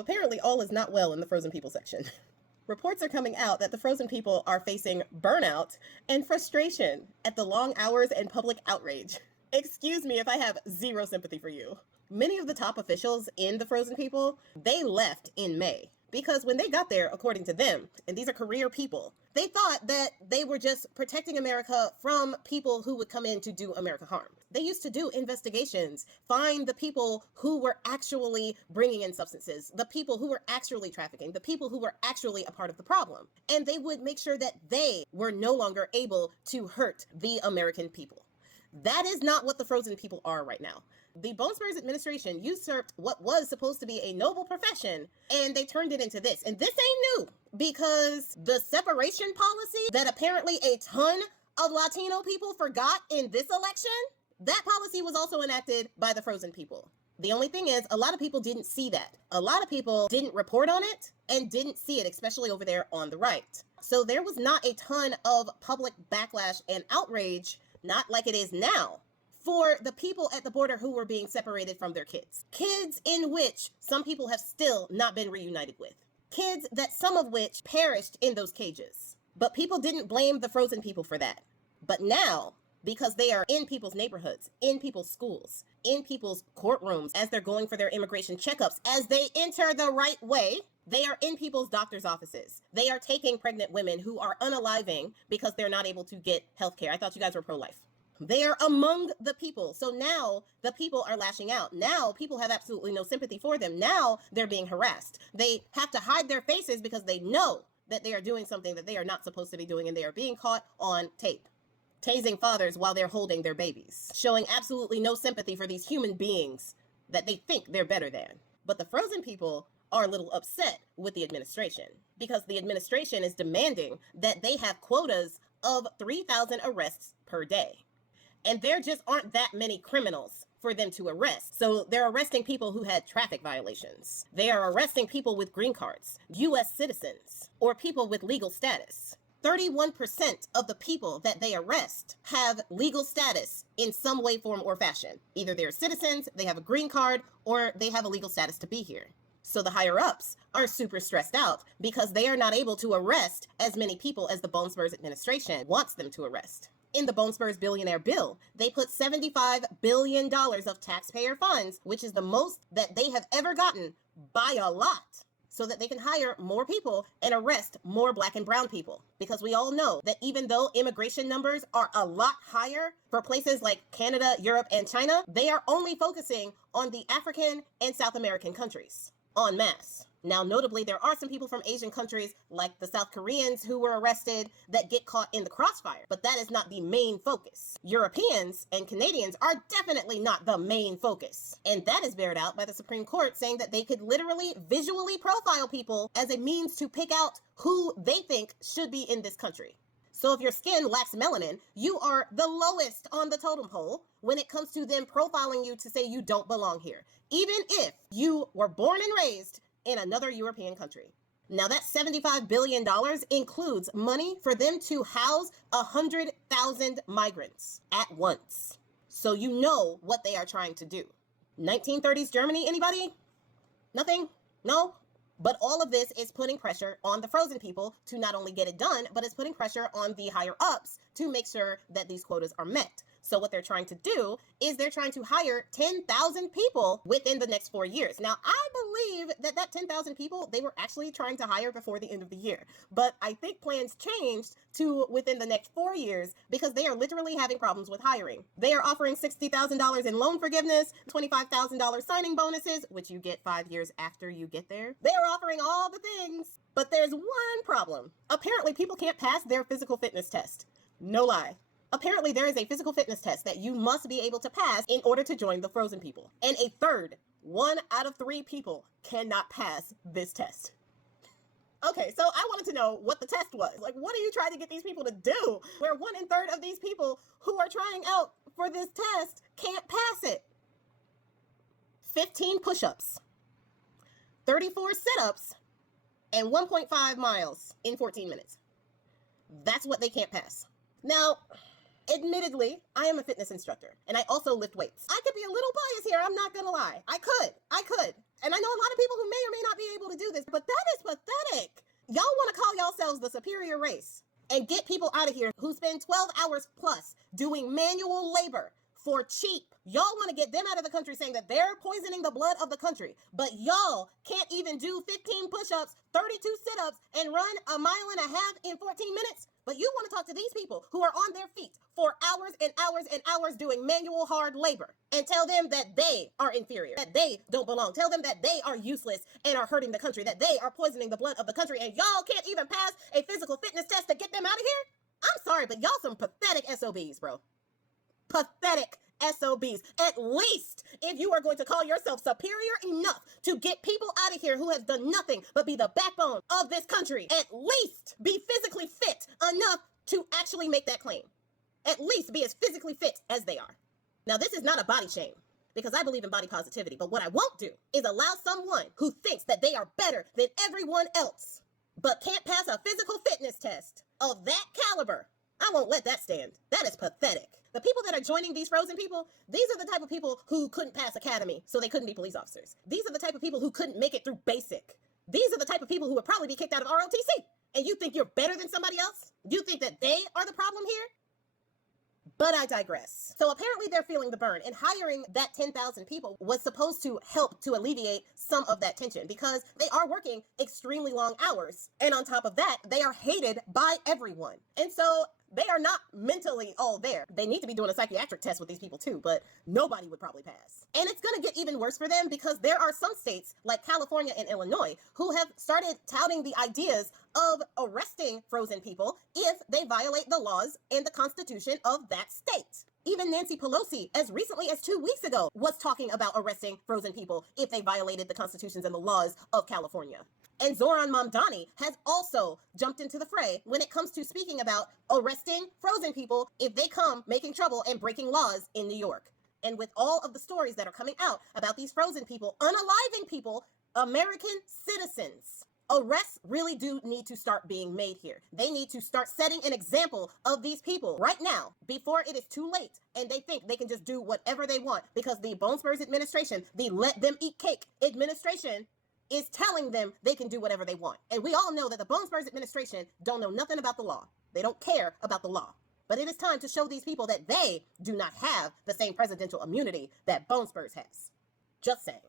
Apparently, all is not well in the frozen people section. Reports are coming out that the frozen people are facing burnout and frustration at the long hours and public outrage. Excuse me if I have zero sympathy for you. Many of the top officials in the frozen people, they left in May. Because when they got there, according to them, and these are career people, they thought that they were just protecting America from people who would come in to do America harm. They used to do investigations, find the people who were actually bringing in substances, the people who were actually trafficking, the people who were actually a part of the problem. And they would make sure that they were no longer able to hurt the American people. That is not what the frozen people are right now. The Bone Spurs administration usurped what was supposed to be a noble profession, and they turned it into this. And this ain't new, because the separation policy that apparently a ton of Latino people forgot in this election, that policy was also enacted by the frozen people. The only thing is, a lot of people didn't see that. A lot of people didn't report on it and didn't see it, especially over there on the right. So there was not a ton of public backlash and outrage, not like it is now, for the people at the border who were being separated from their kids. Kids in which some people have still not been reunited with. Kids that some of which perished in those cages. But people didn't blame the frozen people for that. But now, because they are in people's neighborhoods, in people's schools, in people's courtrooms, as they're going for their immigration checkups, as they enter the right way, they are in people's doctor's offices. They are taking pregnant women who are unaliving because they're not able to get health care. I thought you guys were pro-life. They are among the people. So now the people are lashing out. Now people have absolutely no sympathy for them. Now they're being harassed. They have to hide their faces because they know that they are doing something that they are not supposed to be doing, and they are being caught on tape. Tasing fathers while they're holding their babies. Showing absolutely no sympathy for these human beings that they think they're better than. But the frozen people are a little upset with the administration because the administration is demanding that they have quotas of 3,000 arrests per day. And there just aren't that many criminals for them to arrest. So they're arresting people who had traffic violations. They are arresting people with green cards, U.S. citizens, or people with legal status. 31% of the people that they arrest have legal status in some way, form, or fashion. Either they're citizens, they have a green card, or they have a legal status to be here. So the higher ups are super stressed out because they are not able to arrest as many people as the Bone Spurs administration wants them to arrest. In the Bone Spurs billionaire bill, they put $75 billion of taxpayer funds, which is the most that they have ever gotten by a lot, so that they can hire more people and arrest more Black and brown people. Because we all know that even though immigration numbers are a lot higher for places like Canada, Europe, and China, they are only focusing on the African and South American countries en masse. Now, notably, there are some people from Asian countries like the South Koreans who were arrested that get caught in the crossfire, but that is not the main focus. Europeans and Canadians are definitely not the main focus. And that is bared out by the Supreme Court saying that they could literally visually profile people as a means to pick out who they think should be in this country. So if your skin lacks melanin, you are the lowest on the totem pole when it comes to them profiling you to say you don't belong here, even if you were born and raised in another European country. Now that $75 billion includes money for them to house 100,000 migrants at once. So you know what they are trying to do. 1930s Germany, anybody? Nothing? No? But all of this is putting pressure on the frozen people to not only get it done, but it's putting pressure on the higher ups to make sure that these quotas are met. So what they're trying to do is they're trying to hire 10,000 people within the next 4 years. Now, I believe that 10,000 people, they were actually trying to hire before the end of the year. But I think plans changed to within the next 4 years because they are literally having problems with hiring. They are offering $60,000 in loan forgiveness, $25,000 signing bonuses, which you get 5 years after you get there. They are offering all the things, but there's one problem. Apparently, people can't pass their physical fitness test. No lie. Apparently, there is a physical fitness test that you must be able to pass in order to join the frozen people. And a third, 1 out of 3 people cannot pass this test. Okay, so I wanted to know what the test was. Like, what are you trying to get these people to do? Where 1/3 of these people who are trying out for this test can't pass it. 15 push-ups, 34 sit-ups, and 1.5 miles in 14 minutes. That's what they can't pass. Now, admittedly, I am a fitness instructor, and I also lift weights. I could be a little biased here, I'm not gonna lie. I could. And I know a lot of people who may or may not be able to do this, but that is pathetic. Y'all want to call yourselves the superior race and get people out of here who spend 12 hours plus doing manual labor for cheap. Y'all want to get them out of the country saying that they're poisoning the blood of the country, but y'all can't even do 15 push-ups, 32 sit-ups, and run a mile and a half in 14 minutes? But you want to talk to these people who are on their feet for hours and hours and hours doing manual hard labor and tell them that they are inferior, that they don't belong. Tell them that they are useless and are hurting the country, that they are poisoning the blood of the country, and y'all can't even pass a physical fitness test to get them out of here? I'm sorry, but y'all some pathetic SOBs, bro. Pathetic SOBs. At least if you are going to call yourself superior enough to get people out of here who have done nothing but be the backbone of this country, at least be physically fit enough to actually make that claim. At least be as physically fit as they are. Now, this is not a body shame, because I believe in body positivity, but what I won't do is allow someone who thinks that they are better than everyone else but can't pass a physical fitness test of that caliber. I won't let that stand. That is pathetic. The people that are joining these frozen people, these are the type of people who couldn't pass academy, so they couldn't be police officers. These are the type of people who couldn't make it through basic. These are the type of people who would probably be kicked out of ROTC. And you think you're better than somebody else? You think that they are the problem here? But I digress. So apparently they're feeling the burn, and hiring that 10,000 people was supposed to help to alleviate some of that tension, because they are working extremely long hours. And on top of that, they are hated by everyone. And so they are not mentally all there. They need to be doing a psychiatric test with these people too, but nobody would probably pass. And it's going to get even worse for them, because there are some states like California and Illinois who have started touting the ideas of arresting frozen people if they violate the laws and the Constitution of that state. Even Nancy Pelosi, as recently as 2 weeks ago, was talking about arresting frozen people if they violated the constitutions and the laws of California. And Zoran Mamdani has also jumped into the fray when it comes to speaking about arresting frozen people if they come making trouble and breaking laws in New York. And with all of the stories that are coming out about these frozen people unaliving people, American citizens, arrests really do need to start being made here. They need to start setting an example of these people right now before it is too late and they think they can just do whatever they want, because the Bone Spurs administration, the let them eat cake administration, is telling them they can do whatever they want. And we all know that the Bone Spurs administration don't know nothing about the law. They don't care about the law. But it is time to show these people that they do not have the same presidential immunity that Bone Spurs has. Just saying.